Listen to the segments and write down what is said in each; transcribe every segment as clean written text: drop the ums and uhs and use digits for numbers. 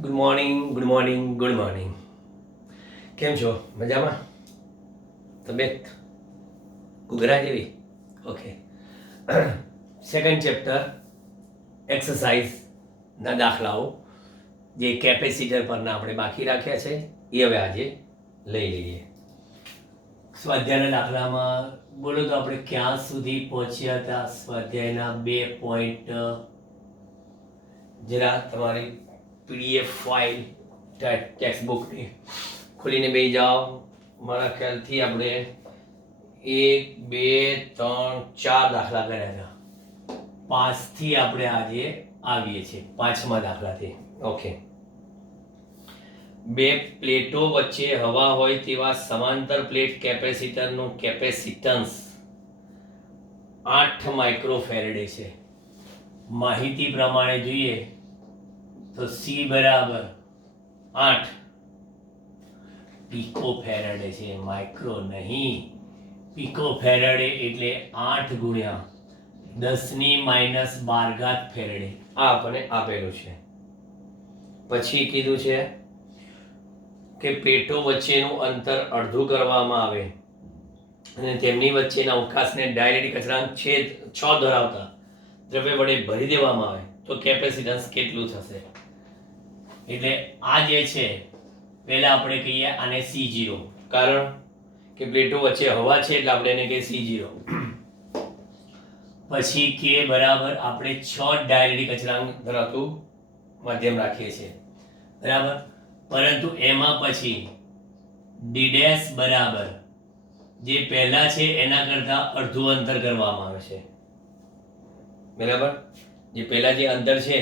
Good morning, good morning, good morning. કેમ છો? મજામાં? તબિયત ઘૂઘરા જેવી? ઓકે. સેકન્ડ ચેપ્ટર એક્સરસાઇઝના દાખલાઓ જે કેપેસિટર પરના આપણે બાકી રાખ્યા છે એ હવે આજે લઈ લઈએ. સ્વાધ્યાયના દાખલામાં બોલો તો આપણે ક્યાં સુધી પહોંચ્યા હતા? સ્વાધ્યાયના 2 પોઈન્ટ જરા તમારી પીડીએફ ફાઇલ ટેક્સ્ટ બુકની ખોલીને બેસી જાઓ. મારા ખ્યાલથી આપણે 1, 2, 3, 4 દાખલા કર્યા હતા. 5થી આપણે આજે આવીએ છીએ 5મા દાખલાથી. ઓકે. બે પ્લેટો વચ્ચે હવા હોય તેવા સમાંતર પ્લેટ કેપેસિટરનું કેપેસિટન્સ 8 માઇક્રોફેરેડે છે. માહિતી પ્રમાણે જોઈએ તો C બરાબર 8 પિકોફેરેડે છે, માઇક્રો નહીં. પિકોફેરેડે એટલે 8 ગુણ્યા 10⁻12 ફેરેડે. આ આપણને આપેલું છે. પછી કીધું છે કે પ્લેટો વચ્ચેનું અંતર અડધું કરવામાં આવે અને તેમની વચ્ચેના અવકાશને ડાયરેક્ટ અચળાંક 6 ધરાવતા દ્રવ્ય વડે ભરી દેવામાં આવે તો કેપેસિટન્સ કેટલું થશે? એટલે આ જે છે પહેલા આપણે કહીએ આને C0, કારણ કે પ્લેટો વચ્ચે હવા છે એટલે આપણે એને કહીએ C0. પછી K બરાબર આપણે 6 ડાયરેક્ટ અચળાંક ધરાવતું માધ્યમ રાખીએ છીએ, બરાબર. પરંતુ એમાં પછી D' બરાબર જે પહેલા છે એના કરતા અડધું અંતર કરવામાં આવે છે, બરાબર. જે પહેલા જે અંતર છે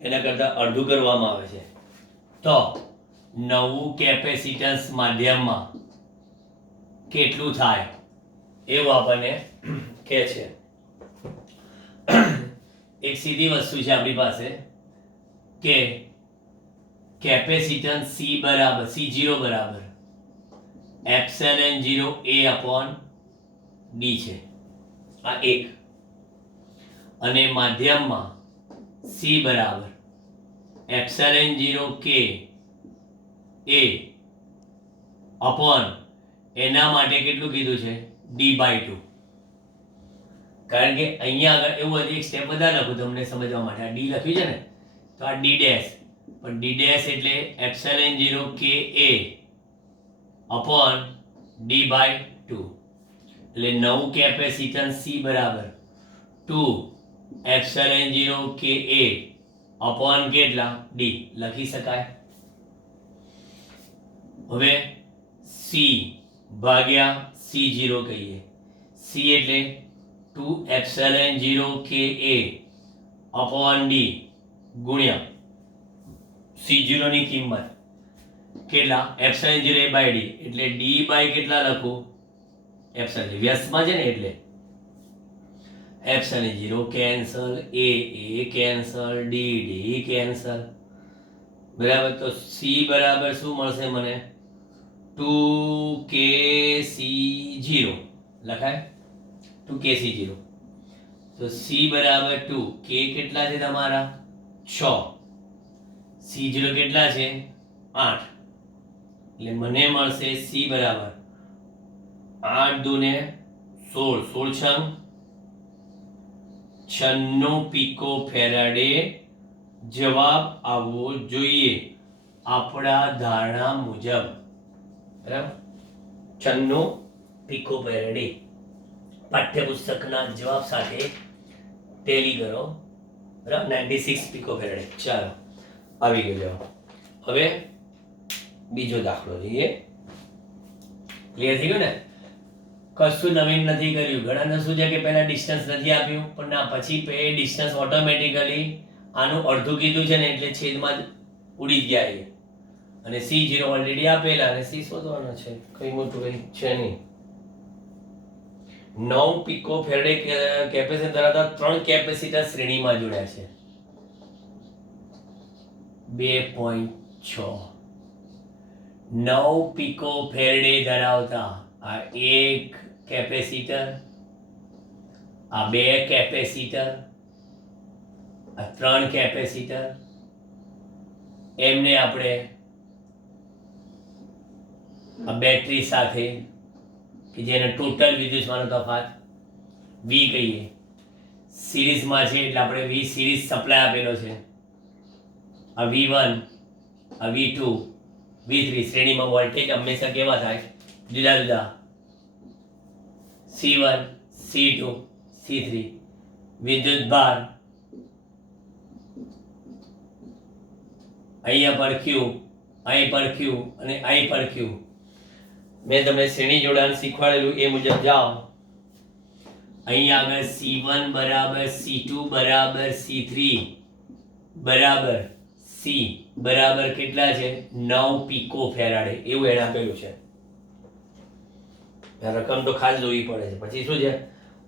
એના કરતા અડધું કરવામાં આવે છે. તો નવું કેપેસિટન્સ માધ્યમમાં કેટલું થાય એવું આપણને કહે છે. એક સીધી વસ્તુ છે આપણી પાસે કે કેપેસિટન્સ C0 બરાબર ε0 A/D છે. આ એક. અને માધ્યમમાં C બરાબર ε0 K A અપોન એના માટે કેટલું કીધું છે? D/2. કારણ કે અહીંયા આગળ એવું એક સ્ટેપ વધારે લખું તમને સમજવા માટે. આ D લખ્યું છે ને, તો આ D' પણ D' એટલે ε0 K A અપોન D/2. એટલે નવું કેપેસિટન્સ C બરાબર 2 ε0 K A અપોન કેટલા? D લખી શકાય. હવે C ભાગ્યા C0 કહીએ. C એટલે 2 ε0 K A અપોન D ગુણ્યા C0 ની કિંમત કેટલા? ε0 A/D એટલે D બાય કેટલા લખું? ε0 વ્યસ્તમાં છે ને એટલે ε0 cancel, A cancel, D cancel, બરાબર. તો C બરાબર શું મળશે મને? 2kC0 લખાય. 2kC0. તો C બરાબર 2, K કેટલા છે તમારા? 6, C0 કેટલા છે? 8. એટલે મને મળશે C બરાબર 8 દુને 16, 16 96 પિકોફેરાડે જવાબ આવવો જોઈએ આપણા ધારણા મુજબ, બરાબર. 96 પિકોફેરાડે પાઠ્યપુસ્તકના જવાબ સાથે ટેલી કરો, બરાબર. 96 પિકોફેરાડે. ચાલો, આવી ગયો જવાબ. હવે બીજો દાખલો જોઈએ. ક્લિયર થઈ ગયું ને? કશું નવીન નથી કર્યું. ઘણાને શું છે કે પહેલા ડિસ્ટન્સ નથી આપ્યું, પણ ના, પછી ડિસ્ટન્સ ઓટોમેટિકલી આનું અડધું કીધું છે ને એટલે છેદમાં ઉડી ગયા એ. અને C0 ઓલરેડી આપેલા અને C શોધવાનો છે, કઈ મોટું કઈ છે નહીં. 9 પિકોફેરાડે કેપેસિટર ધરાવતા 3 કેપેસિટર શ્રેણીમાં જોડ્યા છે. 2.6 9 પિકોફેરાડે ધરાવતા આ એક કેપેસિટર, આ 2 કેપેસિટર, આ 3 કેપેસિટર એમને આપણે આ બેટરી સાથે કે જેને ટોટલ વિદ્યુતમાંનો તફાત વી કહીએ, સિરીઝમાં છે એટલે આપણે વી સિરીઝ સપ્લાય આપેલો છે, આ V1 આ V2 V3 શ્રેણીમાં વોલ્ટેજ હંમેશા કેવા થાય? જુદા જુદા, C1 C2 C3 વિદ્યુત ભાર અહીંયા પર Q, અહીં પર Q અને અહીં પર Q. મેં તમને શ્રેણી જોડાણ શીખવાડેલું એ મુજબ જાઓ. અહીંયા આગળ C1 બરાબર C2 બરાબર C3 બરાબર C બરાબર કેટલા છે? 9 પિકો ફેરાડે એવું એને આપેલું છે. રકમ તો ખાસ જોવી પડે છે. પછી શું છે,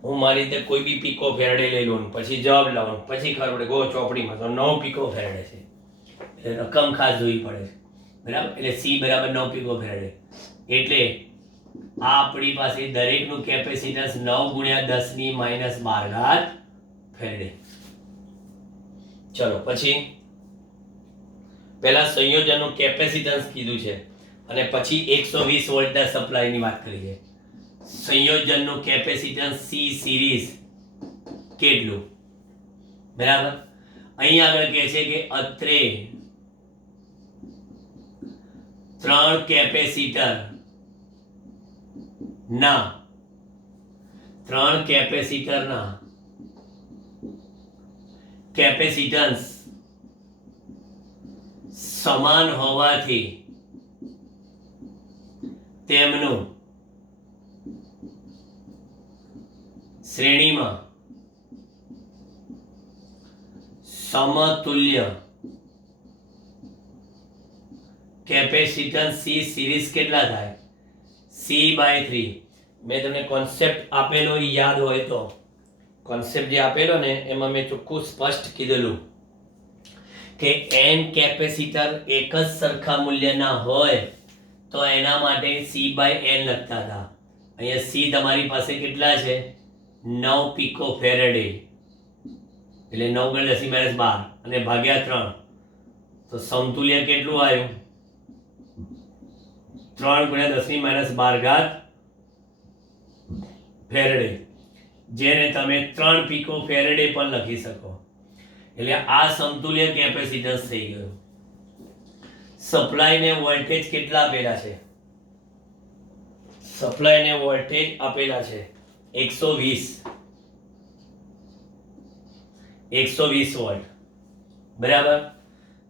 હું મારી રીતે કોઈ બી પિકો ફેરાડે લઈ લઉં, પછી જવાબ લાવવાનું, પછી ખબર પડે ગો ચોપડીમાં તો 9 પિકો ફેરાડે છે. એટલે રકમ ખાસ જોવી પડે છે, બરાબર. એટલે C બરાબર 9 પિકો ફેરાડે. એટલે આ આપણી પાસે દરેકનું કેપેસિટન્સ 9 ગુણ્યા 10 ની -12 ફેરાડે. ચલો પછી પહેલા સંયોજનનું કેપેસિટન્સ કીધું છે અને પછી 120 વોલ્ટના સપ્લાયની વાત કરી છે. સંયોજનનું કેપેસિટન્સ C સિરીઝ કેટલું? બરાબર. અહીં આગળ કહે છે કે અત્રે 3 કેપેસિટર ના 3 કેપેસિટરના કેપેસિટન્સ સમાન હોવાથી તેમનું શ્રેણીમાં સમતુલ્ય કેપેસિટન્સ C સિરીઝ કેટલા થાય? C/3. મેં તમને કોન્સેપ્ટ આપેલો યાદ હોય તો, કોન્સેપ્ટ જે આપેલો ને એમાં મેં ચોખ્ખું સ્પષ્ટ કીધેલું કે n કેપેસિટર એક જ સરખા મૂલ્યના હોય તો એના માટે C/n લખતા હતા. અહીંયા C તમારી પાસે કેટલા છે? 9 પિકો ફેરેડે, એટલે 9 × 10 - 12 અને ભાગ્યા 3, તો સમતુલ્ય કેટલું આવ્યું? 3 × 10 - 12 ફેરેડે, જેને તમે 3 પિકો ફેરેડે પણ લખી શકો. એટલે આ સમતુલ્ય કેપેસિટન્સ થઈ ગયું. સપ્લાય ને વોલ્ટેજ કેટલા આપેલા છે? સપ્લાય ને વોલ્ટેજ આપેલા છે 120 વોલ્ટ, બરાબર.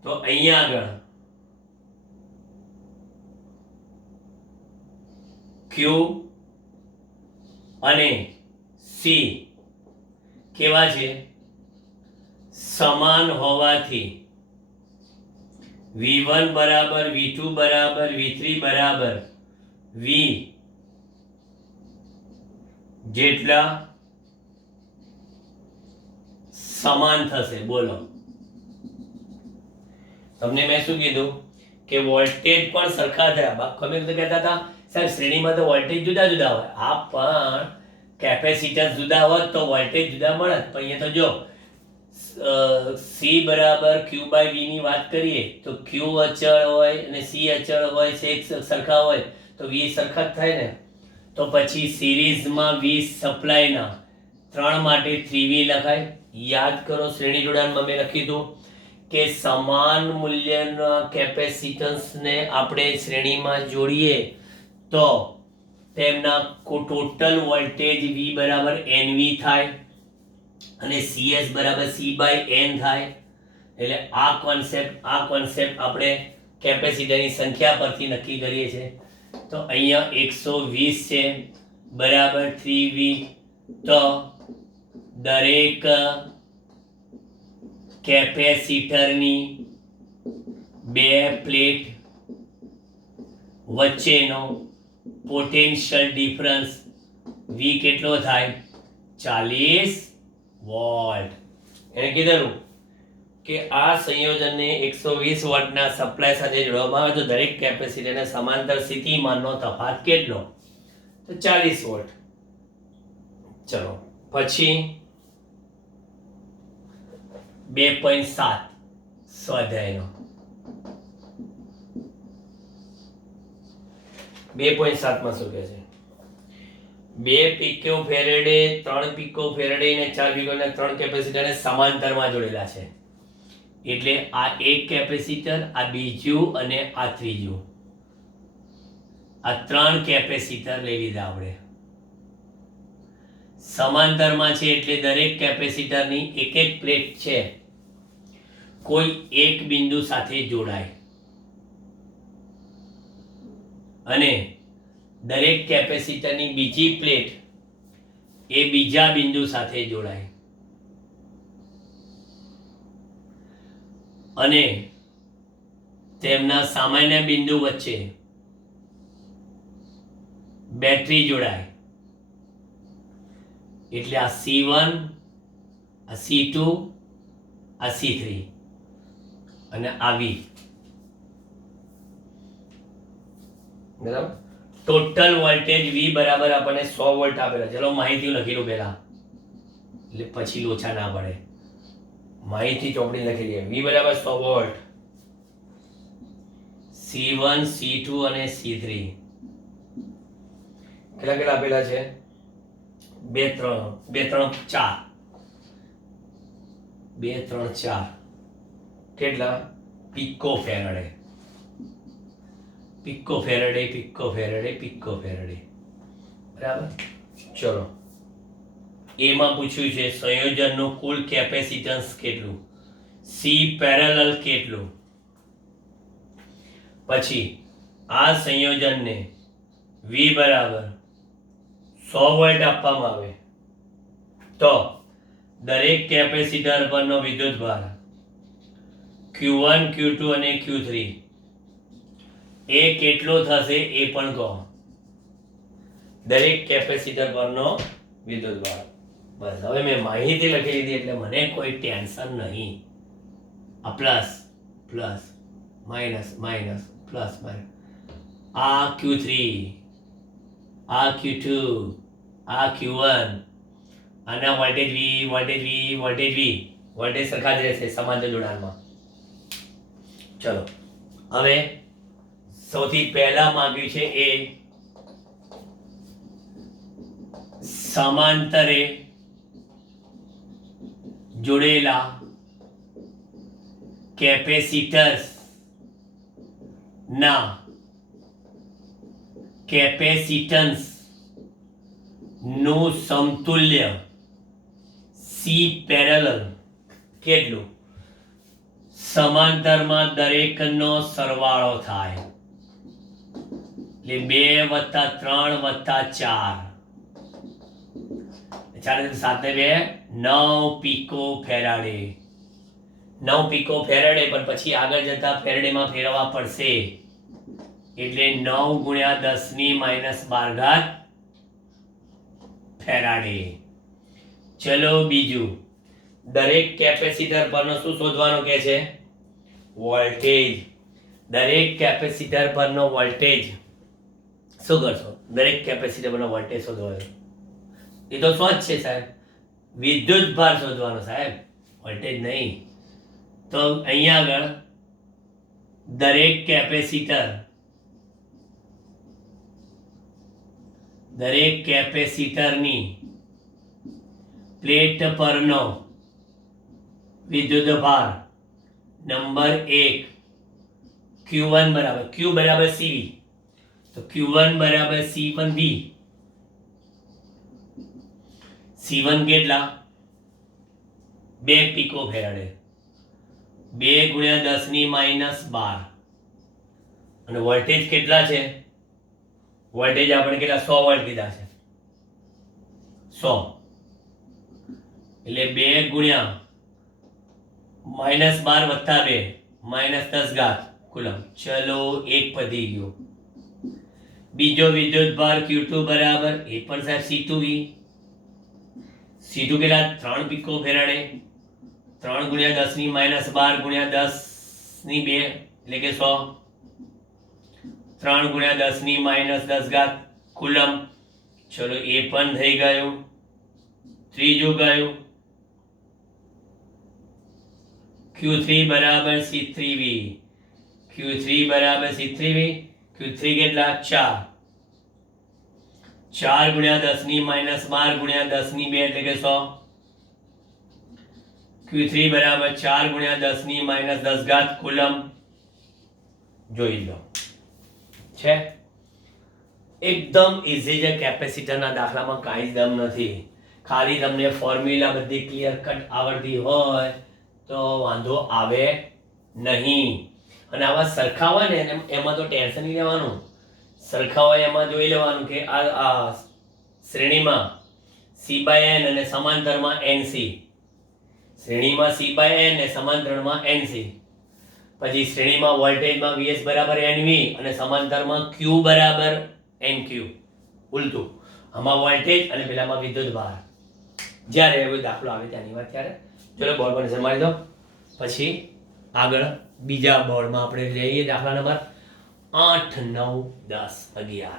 તો અહીંયા આગળ Q અને C કેવા છે? સમાન હોવાથી V1 બરાબર V2 બરાબર V3 બરાબર V જેટલા સમાન થશે. બોલો, તમને મેં શું કીધું કે વોલ્ટેજ પણ સરખા થયા. તમે તો કહેતા હતા સાહેબ શ્રેણીમાં તો વોલ્ટેજ જુદા જુદા હોય. આ પણ કેપેસિટન્સ જુદા હોત તો વોલ્ટેજ જુદા મળત. પણ અહીંયા તો જો C બરાબર Q/V ની વાત કરીએ તો Q અચળ હોય અને C અચળ હોય છે, એક સરખા હોય તો V સરખા જ થાય ને. તો પછી સિરીઝમાં V સપ્લાયના 3 માટે 3V લખાય. યાદ કરો શ્રેણી જોડાણમાં મેં લખ્યું હતું કે સમાન મૂલ્યના કેપેસિટન્સને આપણે શ્રેણીમાં જોડીએ તો તેમના ટોટલ વોલ્ટેજ V બરાબર NV થાય અને CS બરાબર C/n થાય. એટલે આ કોન્સેપ્ટ આપણે કેપેસિટરની સંખ્યા પરથી નક્કી કરીએ છીએ. તો અહીંયા 120 છે બરાબર 3V. તો દરેક કેપેસિટરની 2 પ્લેટ વચ્ચેનો પોટેન્શિયલ ડિફરન્સ V કેટલો થાય? 40 વોલ્ટ. એને કીધેલું કે આ સંયોજનને 120 વોલ્ટના સપ્લાય સાથે જોડવામાં આવે તો દરેક કેપેસિટરને સમાંતર સ્થિતિમાનનો તફાત કેટલો? તો 40 વોલ્ટ. ચલો પછી 2.7 સ્વાધ્યાયનો 2.7 માં શું કહે છે? 2 પિકો ફેરેડે 3 પિકો ફેરેડે અને 4 પિકો અને 3 કેપેસિટરને સમાંતરમાં જોડેલા છે. એટલે આ એક કેપેસિટર, આ બીજું અને આ ત્રીજું, આ 3 કેપેસિટર લઈ લીધા આપણે. સમાંતરમાં છે એટલે દરેક કેપેસિટરની એક એક પ્લેટ છે કોઈ એક બિંદુ સાથે જોડાય અને દરેક કેપેસિટરની બીજી પ્લેટ એ બીજા બિંદુ સાથે જોડાય અને તેમના સામાન્ય બિંદુ વચ્ચે બેટરી જોડાય. એટલે આ C1, આ C2, આ C3 અને આ V. બરાબર. ટોટલ વોલ્ટેજ V બરાબર આપણને 100 વોલ્ટ આપેલા. ચલો માહિતી લખી લો પહેલા, એટલે પછી લોચા ના પડે. માહિતી ચોપડી લખી દઈએ. V બરાબર 100 વોલ્ટ. C1, C2 અને C3 કેટલા આપેલા છે? 2 3 4. કેટલા? Pico Faraday. બરાબર. ચલો, એમાં પૂછ્યું છે સંયોજનનું કુલ કેપેસિટન્સ કેટલું, C પેરેલલ કેટલું. પછી આ સંયોજનને V બરાબર 100 વોલ્ટ આપવામાં આવે તો દરેક કેપેસિટર પરનો વિદ્યુતભાર Q1, Q2 અને Q3 એ કેટલો થશે એ પણ કહો. દરેક કેપેસિટર પરનો વિદ્યુતભાર. બસ, હવે મેં માહિતી લખી લીધી એટલે મને કોઈ ટેન્શન નહીં. આ plus plus, minus minus, plus minus. આ Q3, આ Q2, આ Q1, આના વોલ્ટેજ વોલ્ટેજ સરખા જ રહેશે સમાંતર જોડાણમાં. ચલો, હવે સૌથી પહેલા માંગ્યું છે એ સમાંતરે જોડેલા કેપેસિટર્સ ના કેપેસિટન્સ નું સમતુલ્ય C પેરેલલ કેટલું? સમાંતરમાં દરેકનો સરવાળો થાય એટલે 2 + 3 + 4 સાથે 9 પિકો ફેરાડે. 9 પિકો ફેરાડે, પણ પછી આગળ જતા ફેરાડેમાં ફેરવવા પડશે એટલે 9 × 10⁻12 ફેરાડે. ચલો બીજું, દરેક કેપેસિટર પરનો શું શોધવાનું કે છે? વોલ્ટેજ. દરેક કેપેસિટર પરનો વોલ્ટેજ શું કરશો? દરેક કેપેસિટર પરનો વોલ્ટેજ શોધવાનો. એ તો શું જ છે સાહેબ? વિદ્યુતભાર શોધવાનો સાહેબ, વોલ્ટેજ નહીં. તો અહીંયા આગળ દરેક કેપેસિટરની પ્લેટ પરનો વિદ્યુતભાર નંબર 1 Q1 બરાબર Q બરાબર CV, તો Q1 બરાબર C1V. C1 કેટલા? 2 પિકો ફેરાડે. 2 × 10⁻12 અને વોલ્ટેજ કેટલા છે? વોલ્ટેજ આપણે કેટલા? 100 વોલ્ટ કીધા છે. 100 એટલે 2 × -12 + 2 -10 કુલમ. ચલો, એક પતી ગયો. બીજો વિદ્યુતભાર Q2 બરાબર એ પણ સાહેબ C2V. C2 કેટલા? 3 પિકો ફેરાડે. 3 × 10⁻12 × 10⁻2 એટલે કે 100. 3 × 10⁻10 કુલમ. ચલો, એ પણ થઈ ગયું. ત્રીજું ગયું Q3 બરાબર C3V. Q3 કેટલા? 4. 4 ગુણ્યા 10 ની -12 ગુણ્યા 10 ની 2 એટલે કે 100. Q3 બરાબર 4 ગુણ્યા 10 ની -10 ઘાત કુલમ. જોઈ લો છે એકદમ ઈઝી છે. કેપેસિટરના દાખલામાં કાંઈ દમ નથી. ખાલી તમને ફોર્મ્યુલા બધી ક્લિયર કટ આવડતી હોય તો વાંધો આવે નહીં. અને આવા સરખા હોય ને એમાં તો ટેન્શન નહીં લેવાનું. સરખા હોય એમાં જોઈ લેવાનું કે આ શ્રેણીમાં C/n અને સમાંતરમાં NC. શ્રેણીમાં C/n અને સમાંતરમાં NC. પછી શ્રેણીમાં વોલ્ટેજમાં VS બરાબર NV અને સમાંતરમાં Q બરાબર NQ. ઉલટું આમાં વોલ્ટેજ અને પેલામાં વિદ્યુતભાર. જ્યારે એવો દાખલો આવે ત્યાંની વાત ત્યારે ચલો બોર્ડ પર નજર મારી દો. પછી આગળ બીજા બોર્ડમાં આપણે જઈએ દાખલા નંબર 8, 9, 10, 11.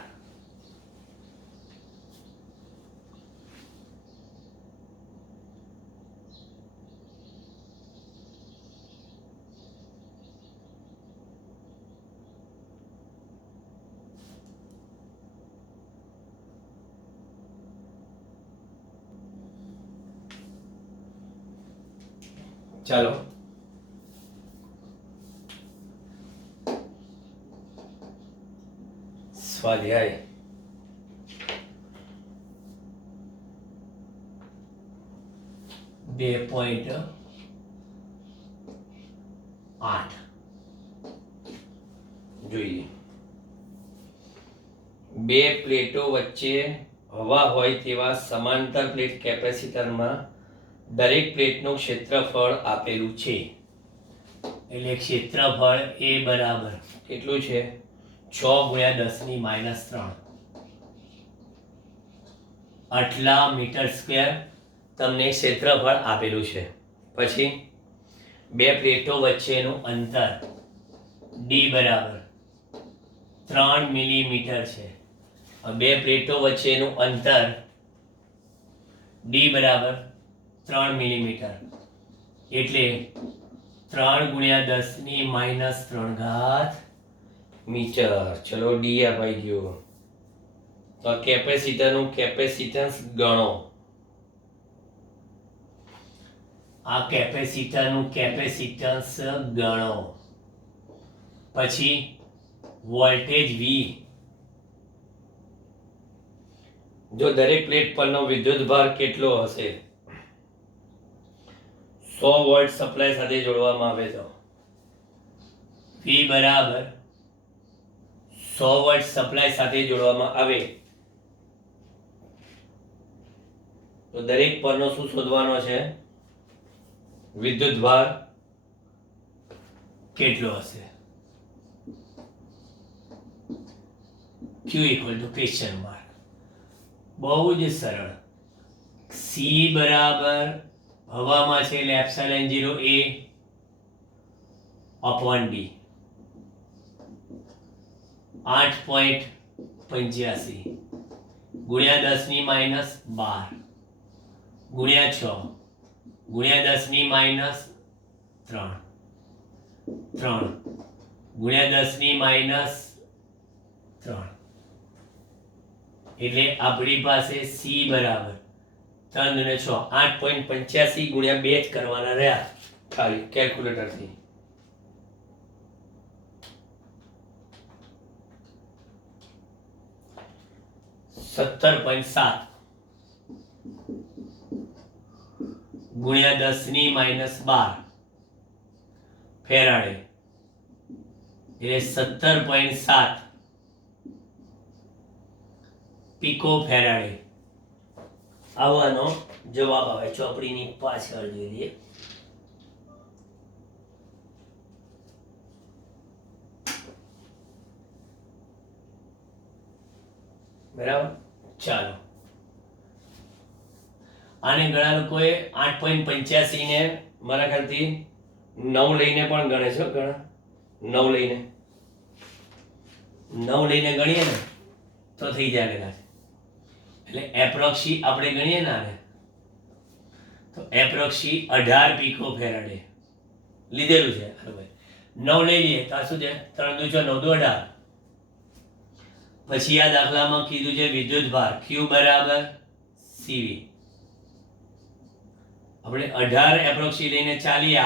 ચાલો સ્વાધ્યાય 2.8 જોઈએ. બે પ્લેટો વચ્ચે હવા હોય તેવા સમાંતર પ્લેટ કેપેસિટરમાં દરેક પ્લેટનું ક્ષેત્રફળ આપેલું છે. એટલે ક્ષેત્રફળ એ બરાબર કેટલું છે 6 ગુણ્યા 10 ની -3 આટલા મીટર સ્ક્વેર તમને ક્ષેત્રફળ આપેલું છે. પછી બે પ્લેટો વચ્ચેનું અંતર D બરાબર 3 મિલીમીટર છે. બે પ્લેટો વચ્ચેનું અંતર D બરાબર 3 મિલીમીટર એટલે 3 ગુણ્યા 10 ની -3 ઘાત મીટર. ચલો ડી અપાઈ ગયો. તો કેપેસિટરનું કેપેસિટન્સ ગણો. આ કેપેસિટરનું કેપેસિટન્સ ગણો. પછી વોલ્ટેજ V. જો દરેક પ્લેટ પરનો વિદ્યુતભાર કેટલો હશે 100 વોલ્ટ સપ્લાય સાથે જોડવામાં આવે તો V બરાબર 100 વોલ્ટ સપ્લાય સાથે જોડવામાં આવે તો દરેક પરનો શું શોધવાનો છે વિદ્યુતભાર કેટલો હશે. Q = question mark. બહુ જ સરળ. C બરાબર હવામાં છે એટલે એપ્સિલોન 0 A upon D 8.85 ગુણ્યા 10 ની -12 ગુણ્યા 6 ગુણ્યા 10 ની -3 ગુણ્યા 10 ની -3 એટલે આપણી પાસે C બરાબર 3 અને 6 8.85 ગુણ્યા 2 જ કરવાના રહ્યા ખાલી કેલ્ક્યુલેટરથી. $17.7 ગુણ્યા 10 ની -12 ફેરાડે એટલે 17.7 પિકો ફેરાડે. આવવાનો જવાબ આવે. ચોપડીની પાછળ જોઈ લઈએ. બરાબર. ચાલો આને ઘણા લોકોએ 8.85 ને મારા ખ્યાલથી 9 લઈને પણ ગણે છે. ઘણા 9 લઈને ગણીએ ને તો થઈ જાય કદાચ. એટલે એપ્રોક્સી આપણે ગણીએ ને આને તો એપ્રોક્સી 18 પિકો ફેરાડે લીધેલું છે. બરાબર 9 લઈ લઈએ તો શું છે 3 × 2 = 9 = 18. પછી આ દાખલામાં કીધું છે વિદ્યુત ભાર Q બરાબર CV. આપણે 18 એપ્રોક્સી લઈને ચાલીએ.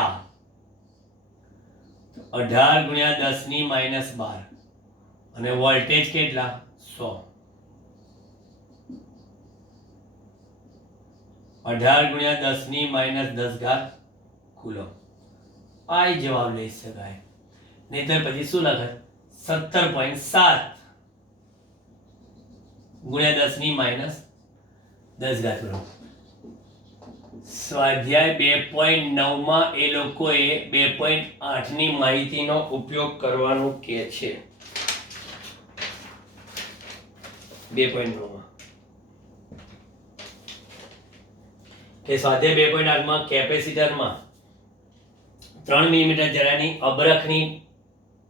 18 ગુણ્યા 10 ની -12 અને વોલ્ટેજ કેટલા 100. 18 ગુણ્યા 10 ની -10 કુલમ. આ જવાબ લઈ શકાય. નહીતર પછી શું લખાય 17.7 ગુણ્યા 10 ની -10 કુલમ. સ્વાધ્યાય 2.9 માં એ લોકોએ 2.8 ની માહિતીનો ઉપયોગ કરવાનું કે છે. 2.9 માં કે સ્વાધ્યાય 2.8 માં કેપેસિટરમાં 3 મિલીમીટર જાડાની અબરખની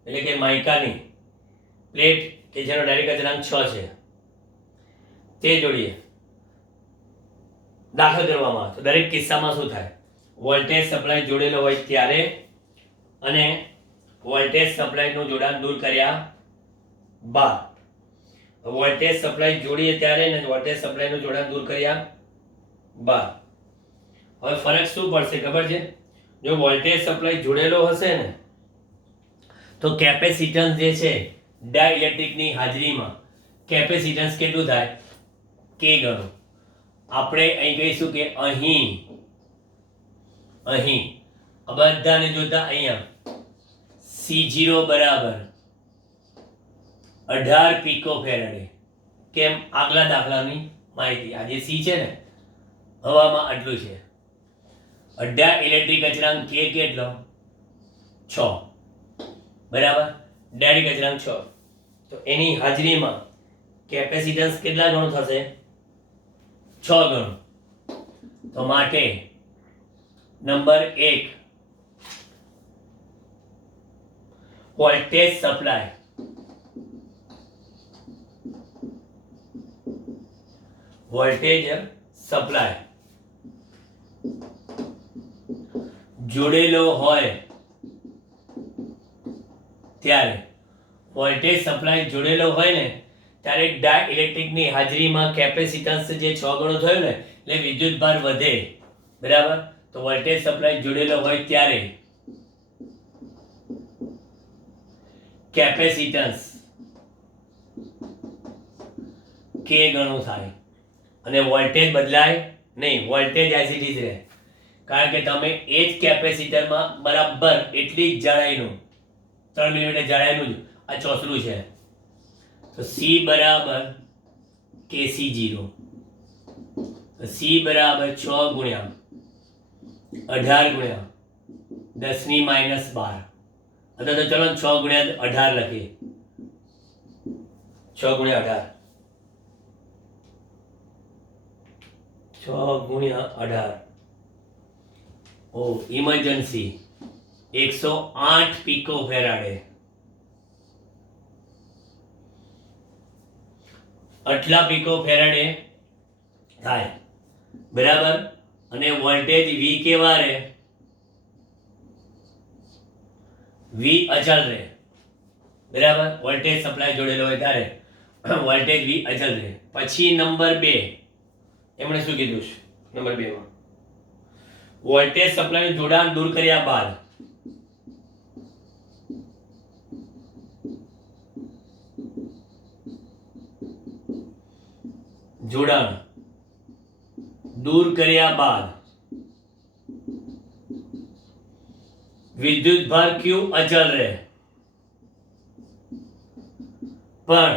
એટલે કે માઇકાની પ્લેટ કે જેનો ડાયરેક્ટ અચળાંક 6 છે તે જોડીએ દાખલ કરવામાં આવે તો દરેક કિસ્સામાં શું થાય વોલ્ટેજ સપ્લાય જોડેલો હોય ત્યારે અને વોલ્ટેજ સપ્લાયનું જોડાણ દૂર કર્યા બાદ. વોલ્ટેજ સપ્લાય જોડીએ ત્યારે અને વોલ્ટેજ સપ્લાયનું જોડાણ દૂર કર્યા બાદ. હવે ફરક શું પડશે ખબર છે? જો વોલ્ટેજ સપ્લાય જોડેલો હશે ને તો કેપેસિટન્સ જે છે ડાઇલેક્ટ્રિકની હાજરીમાં કેપેસિટન્સ કેટલું થાય કે ગણું. આપણે અહીં કહીશું કે અહીં બધાને જોતા અહીંયા C0 બરાબર 18 પિકો ફેરાડે. કેમ? આગલા દાખલાની માહિતી. આ જે C છે ને હવામાં આટલું છે. 18 ઇલેક્ટ્રિક અચળાંક K કેટલો 6 બરાબર. ડાયરેક્ટ અચળાંક 6 તો એની હાજરીમાં કેપેસિટન્સ કેટલા ગણું થશે 6 ગણું. તો માટે નંબર 1 વોલ્ટેજ સપ્લાય જોડેલો હોય ત્યારે વોલ્ટેજ સપ્લાય જોડેલો હોય ને ત્યારે ડાઇલેક્ટ્રિકની હાજરીમાં કેપેસિટન્સ જે 6 ગણો થયો ને એટલે વિદ્યુત ભાર વધે બરાબર. તો વોલ્ટેજ સપ્લાય જોડેલો હોય ત્યારે કેપેસિટન્સ K ગણું થાય અને વોલ્ટેજ બદલાય નહીં. વોલ્ટેજ એઝ ઇટ ઇઝ રહે કારણ કે તમે એ જ કેપેસિટરમાં બરાબર એટલી જ જાડાઈનું 3 મિલીમીટર જાડાઈનું જ આ ચોસલું છે તો C બરાબર KC0. C બરાબર 6 ગુણ્યા 18 ગુણ્યા 10 ની -12 અથવા તો ચલો 6 ગુણ્યા 18 લખીએ. 6 ગુણ્યા 18 ઓ ઇમરજન્સી 108 પિકો ફેરાડે. આટલા પિકો ફેરાડે થાય બરાબર. અને વોલ્ટેજ V કેવા રહે V અચળ રહે બરાબર. વોલ્ટેજ સપ્લાય જોડેલો હોય ત્યારે વોલ્ટેજ V અચળ રહે. પછી નંબર 2 એમણે શું કીધું છે નંબર 2 માં વોલ્ટેજ સપ્લાયનું જોડાણ દૂર કર્યા બાદ વિદ્યુત ભાર Q અચળ રહે પણ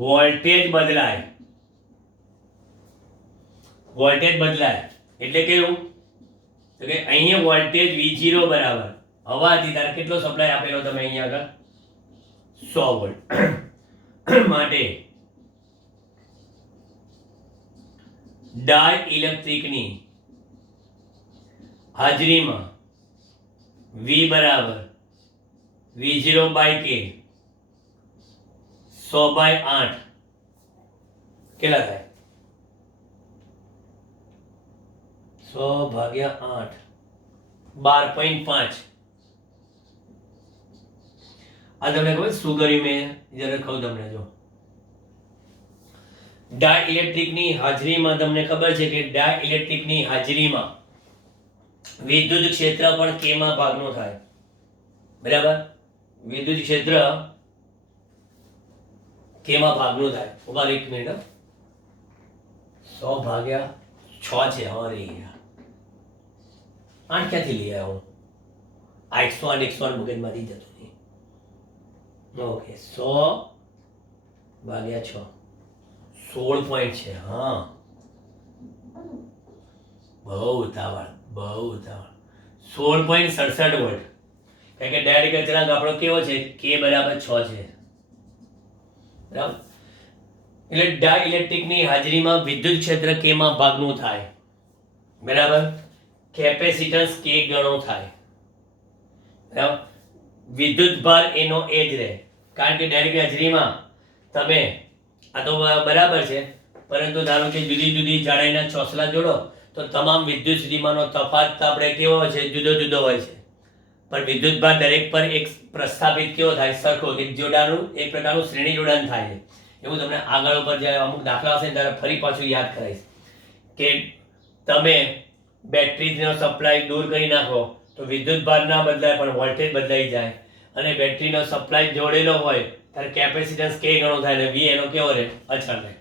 વોલ્ટેજ બદલાય એટલે કેવું તો કે અહીંયા વોલ્ટેજ V0 બરાબર હવાથી તારે કેટલો સપ્લાય આપેલો તમે અહીંયા આગળ 100 વોલ્ટ માટે ડાઇલેક્ટ્રિકની હાજરીમાં V બરાબર V0 બાય K 100/8 કેટલા થાય 100/8 12.5 આ તમને ખબર શું કર્યું મેં જરા કહું તમને જો ડાઇલેક્ટ્રિકની હાજરીમાં તમને ખબર છે કે ડાઇલેક્ટ્રિકની હાજરીમાં વિદ્યુત ક્ષેત્ર પણ કેમાં ભાગનું થાય બરાબર વિદ્યુત ક્ષેત્ર કેમાં ભાગનું થાય ઉભા એક મિનિટ 100 ભાગ્યા 6 છે અરે યાર 8 ક્યાંથી લઈ આવ્યો આ 108 મગજમાંથી જતો નહીં ઓકે 100 ભાગ્યા 6 16 પોઈન્ટ છે હા બહુ ઉતાવળ 16.67 વોલ્ટ કારણ કે ડાયરેક્ટ અચળાંક આપણો કેવો છે k બરાબર 6 છે બરાબર એટલે ડાઇલેક્ટ્રિકની હાજરીમાં વિદ્યુત ક્ષેત્ર k માં ભાગનું થાય બરાબર કેપેસિટન્સ k ગણો થાય બરાબર વિદ્યુત ભાર એનો એ જ રહે કારણ કે ડાયરેક્ટ હાજરીમાં તમે આ તો બરાબર છે પરંતુ ધારો કે જુદી જુદી જાડાઈના ચોસલા જોડો તો તમામ વિદ્યુત સ્થિતિમાનનો તફાવત આપણે કેવો હોય છે જુદો જુદો હોય છે પણ વિદ્યુત ભાર દરેક પર એક પ્રસ્થાપિત કેવો થાય સરખો એક જોડાણનું એક પ્રકારનું શ્રેણી જોડાણ થાય છે એવું તમને આગળ ઉપર જ્યારે અમુક દાખલા હશે ત્યારે ફરી પાછું યાદ કરાવીશ કે તમે બેટરીનો સપ્લાય દૂર કરી નાખો તો વિદ્યુત ભાર ના બદલાય પણ વોલ્ટેજ બદલાઈ જાય અને બેટરીનો સપ્લાય જોડેલો હોય ત્યારે કેપેસિટન્સ k ગણો થાય અને v એનો કેવો રહે અચળ રહે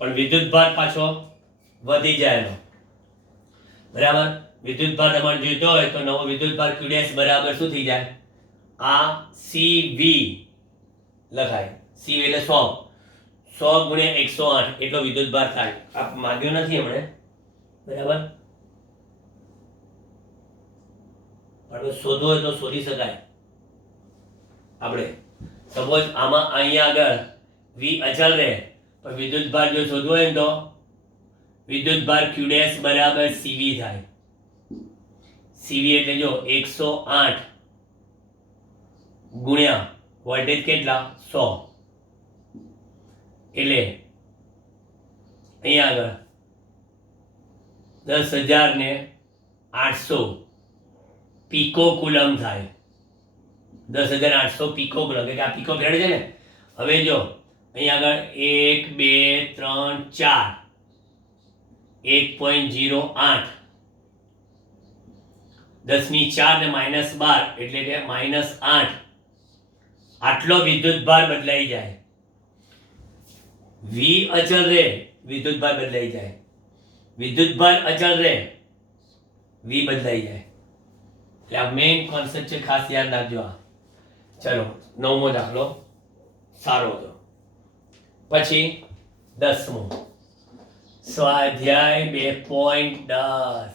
પણ વિદ્યુત ભાર પાછો વધી જાય એનો બરાબર વિદ્યુત ભાર તમારે જોઈતો હોય તો નવો વિદ્યુત ભાર q' બરાબર શું થઈ જાય આ cv લખાય cv એટલે 100 ગુણ્યા 108 એટલો વિદ્યુત ભાર થાય આપ માંગ્યો નથી હમણે બરાબર પણ શોધવો હોય તો શોધી શકાય આપણે સપોઝ આમાં અહીંયા આગળ v અચળ રહે પણ વિદ્યુત ભાર જો શોધવો હોય તો વિદ્યુત ભાર q' બરાબર cv થાય cv એટલે જો 108 ગુણ્યા વોલ્ટેજ કેટલા 100 એટલે અહીંયા આગળ 10,800 પીકો કુલમ થાય 10,800 પીકો કુલમ કે આ પીકો ફેરડ છે ને હવે જો અહીંયા આગળ 1 2 3 4 1.08 10⁴ ને -12 એટલે કે -8 આટલો વિદ્યુત ભાર બદલાઈ જાય v અચળ રહે વિદ્યુત ભાર બદલાઈ જાય વિદ્યુત ભાર અચળ રહે v બદલાઈ જાય એટલે આ મેઇન કોન્સેપ્ટ છે ખાસ યાદ રાખજો આ ચલો 9મો દાખલો સારો હતો પછી 10મો સ્વાધ્યાય 2.10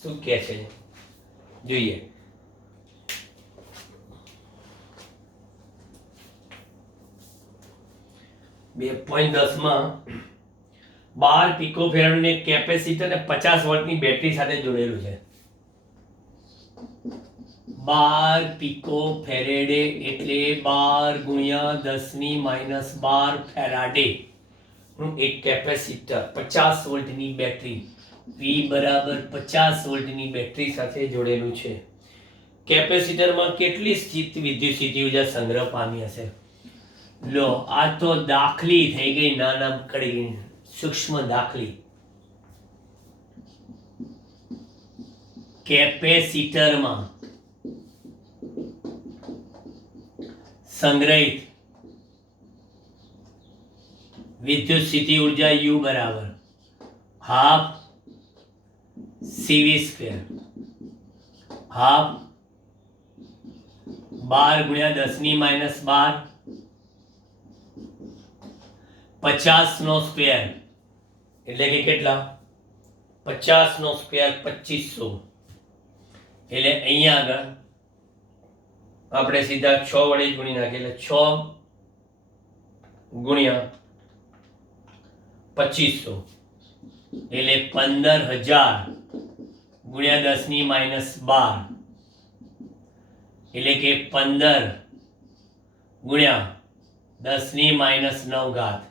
શું કહે છે જોઈએ 2.10 માં 12 પિકોફેરાડની કેપેસિટર અને 50 વોલ્ટની બેટરી સાથે જોડેલું છે 12 પિકોફેરેડે એટલે 12 ગુણ્યા 10⁻12 ફેરાડે નું એક કેપેસિટર 50 વોલ્ટની બેટરી V બરાબર 50 વોલ્ટની બેટરી સાથે જોડેલું છે કેપેસિટરમાં કેટલી વિદ્યુત સ્થિતિ ઉર્જા સંગ્રહ પામી હશે લો આ તો દાખલી થઈ ગઈ નાના કડી સૂક્ષ્મ દાખલી કેપેસિટરમાં સંગ્રહિત વિદ્યુત સ્થિતિ ઉર્જા U બરાબર હાફ cv² હાફ 12 ગુણ્યા 10⁻12 50 નો સ્ક્વેર એટલે કે કેટલા 50 નો સ્ક્વેર 2500 એટલે અહીંયા આગળ આપણે સીધા 6 વડે ગુણી નાખીએ એટલે 6 ગુણ્યા 2500 એટલે 15,000 ગુણ્યા 10⁻12 એટલે કે 15 ગુણ્યા 10⁻9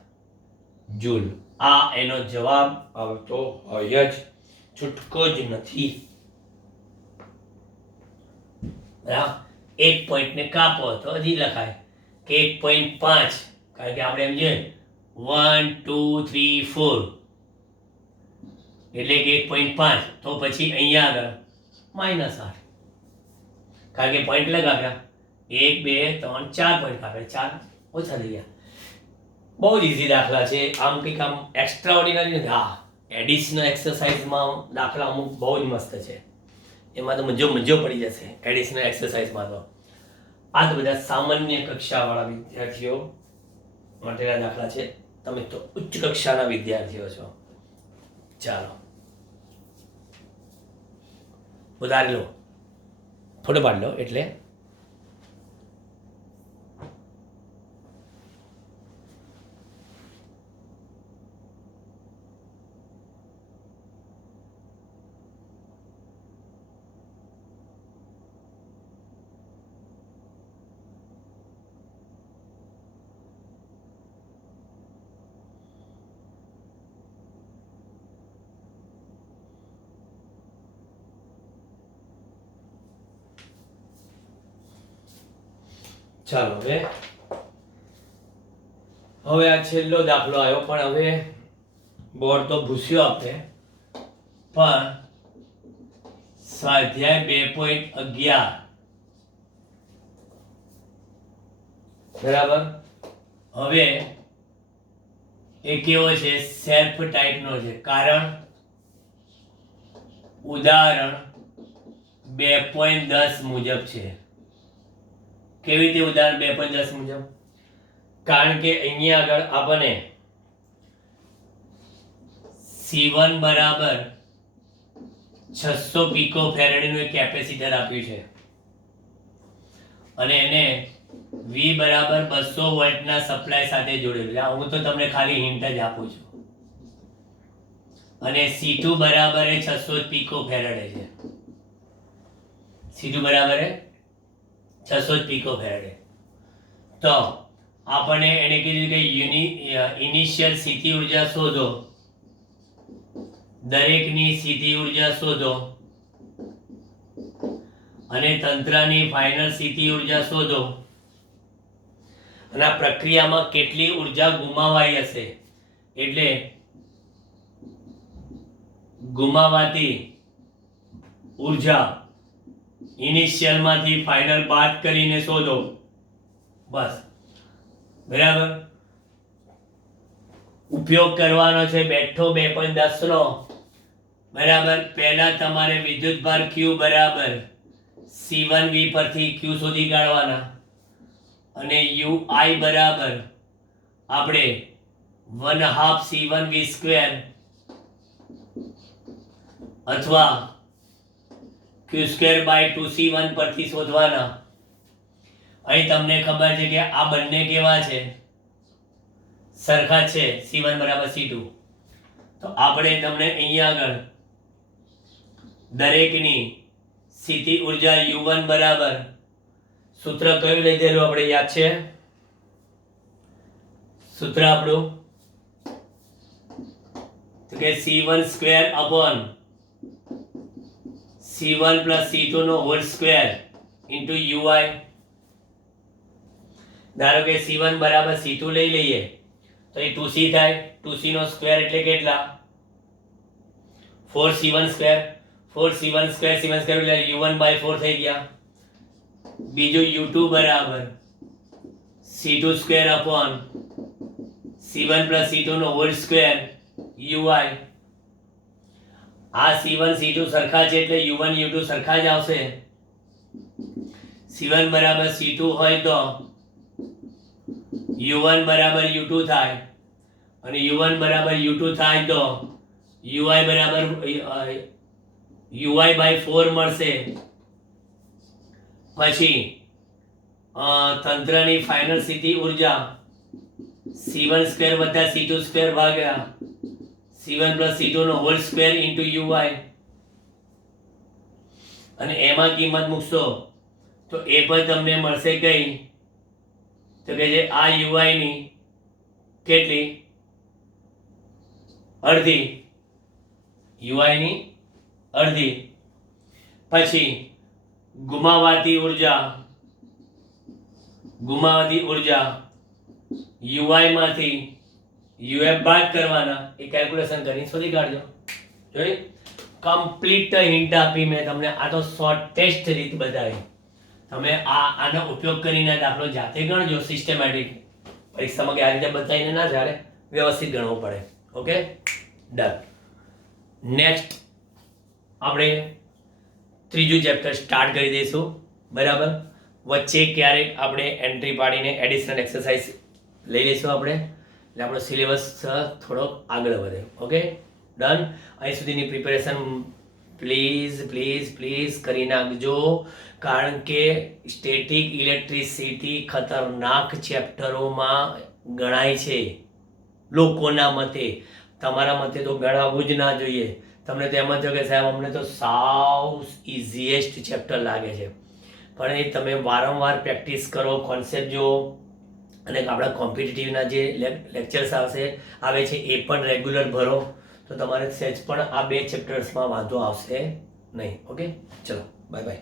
જૂલ આ એનો જવાબ આવતો હોય જ છૂટકો જ નથી બરાબર એક પોઈન્ટને કાપો તો હજી લખાય કે 1.5, કારણ કે આપણે એમ જોઈએ 1 2 3 4 એટલે કે 1.5, તો પછી અહીંયા આગળ -8, કારણ કે પોઈન્ટ લગાવ્યા 1 2 3 4 પોઈન્ટ કાપ્યા, 4 ઓછા થઈ ગયા. બહુ જ ઇઝી દાખલા છે. આમ કંઈક આમ એક્સ્ટ્રા ઓર્ડિનરી નથી. હા, એડિશનલ એક્સરસાઇઝમાં દાખલા અમુક બહુ જ મસ્ત છે, એમાં તો મજો પડી જશે એડિશનલ એક્સરસાઇઝમાં. તો આ તો બધા સામાન્ય કક્ષાવાળા વિદ્યાર્થીઓ માટેના દાખલા છે. તમે તો ઉચ્ચ કક્ષાના વિદ્યાર્થીઓ છો. ચાલો ઉધારી લો, ફોટો પાડી લો. એટલે ચાલો હવે આ છેલ્લો દાખલો આવ્યો, પણ હવે બોર્ડ તો ભૂસ્યો આપણે. પણ સ્વાધ્યાય 2.11 બરાબર. હવે એ કેવો છે? સેલ્ફ ટાઈપનો છે. કારણ ઉદાહરણ 2.10 મુજબ છે. કેવી રીતે ઉદાહરણ 2.10 મુજબ? કારણ કે અહીંયા આગળ આપણને C1 બરાબર 600 પિકો ફેરેડનું એક કેપેસિટર આપ્યું છે, અને એને V બરાબર 200 વોલ્ટના સપ્લાય સાથે જોડેલું છે. હું તો તમને ખાલી હિન્ટ જ આપું છું. અને C2 બરાબર 600 પિકો ફેરેડે છે. C2 બરાબર 600 પિકો ફેરેડે. તો આપણને એને કીધું કે ઇનિશિયલ સ્થિતિ ઉર્જા શોધો, દરેકની સ્થિતિ ઉર્જા શોધો, અને તંત્રની ફાઇનલ સ્થિતિ ઉર્જા શોધો, અને આ પ્રક્રિયામાં કેટલી ઉર્જા ગુમાવાઈ હશે. એટલે ગુમાવાતી ઉર્જા ઇનિશિયલમાંથી ફાઇનલ બાદ કરીને શોધો. બસ, બરાબર. ઉપયોગ કરવાનો છે બેઠો 2.10 નો. બરાબર. પહેલા તમારે વિદ્યુતભાર Q બરાબર C1V પરથી Q શોધી કાઢવાના, અને UI બરાબર આપણે 1/2 C1V સ્ક્વેર અથવા Q સ્ક્વેર બાય 2C1 પરથી શોધવાના. અહીં તમને ખબર છે કે આ બંને કેવા છે? સરખા છે, C1 બરાબર C2. તો આપણે તમને અહીંયા આગળ દરેકની સ્થિતિ ઉર્જા U1 બરાબર, સૂત્ર કયું લીધેલું આપણે યાદ છે? સૂત્ર આપણું તો કે C1 square upon C1 plus C2 નો હોલ સ્ક્વેર ઇન્ટુ UI. ધારો કે C1 બરાબર C2 લઈ લઈએ તો એ 2C થાય. 2C નો સ્ક્વેર એટલે કેટલા? 4C1 square. 4C1 સ્ક્વેર એટલે U1 બાય 4 થઈ ગયા. બીજું U2 બરાબર C2 square upon C1 plus C2 નો હોલ સ્ક્વેર UI. આ C1 C2 સરખા છે એટલે U1 U2 સરખા જ આવશે. C1 બરાબર C2 હોય તો U1 બરાબર U2 થાય, અને U1 બરાબર U2 થાય તો UI બરાબર UI બાય 4 મળશે. પછી તંત્રની ફાઇનલ સ્થિતિ ઉર્જા C1 સ્ક્વેર વત્તા C2 સ્ક્વેર ભાગ્યા C1 પ્લસ C2 નો હોલ સ્ક્વેર ઇન્ટુ UI. અને એમાં કિંમત મૂકશો તો એ પણ તમને મળશે કઈ? તો કે જે આ UI ની કેટલી? અડધી. UI ની અડધી. પછી ગુમાવાતી ઉર્જા ગુમાવતી ઉર્જા યુઆઈ માંથી યુએફ બાદ કરવાના, એ કેલ્ક્યુલેશન કરીને શોધી કાઢજો. જોઈ કમ્પ્લીટ હિન્ટ આપી મેં તમને. આ તો શોર્ટેસ્ટ રીત બતાવી. તમે આનો ઉપયોગ કરીને દાખલો જાતે ગણજો સિસ્ટમેટિક. પરીક્ષામાં કે આ રીતે બતાવીને ના ચાલે, વ્યવસ્થિત ગણવો પડે. Okay done. નેક્સ્ટ આપણે ત્રીજું ચેપ્ટર સ્ટાર્ટ કરી દઈશું. બરાબર, વચ્ચે ક્યારેક આપણે એન્ટ્રી પાડીને એડિશનલ એક્સરસાઇઝ લઈ લઈશું આપણે, એટલે આપણો સિલેબસ થોડોક આગળ વધે. Okay done. અહીં સુધીની પ્રિપેરેશન પ્લીઝ પ્લીઝ પ્લીઝ કરી નાખજો, કારણ કે સ્ટેટિક ઇલેક્ટ્રિસિટી ખતરનાક ચેપ્ટરોમાં ગણાય છે લોકોના મતે. તમારા મતે તો ગણાવવું જ ના જોઈએ. તમને તો એમ જ કે સાહેબ અમને તો સાવ ઇઝીએસ્ટ ચેપ્ટર લાગે છે, પણ એ તમે વારંવાર પ્રેક્ટિસ કરો, કોન્સેપ્ટ જુઓ, અને આપણા કોમ્પિટિટિવના જે લેક્ચર્સ આવે છે એ પણ રેગ્યુલર ભરો, તો તમારે સહેજ પણ આ 2 ચેપ્ટર્સમાં વાંધો આવશે નહીં. ઓકે ચલો બાય બાય.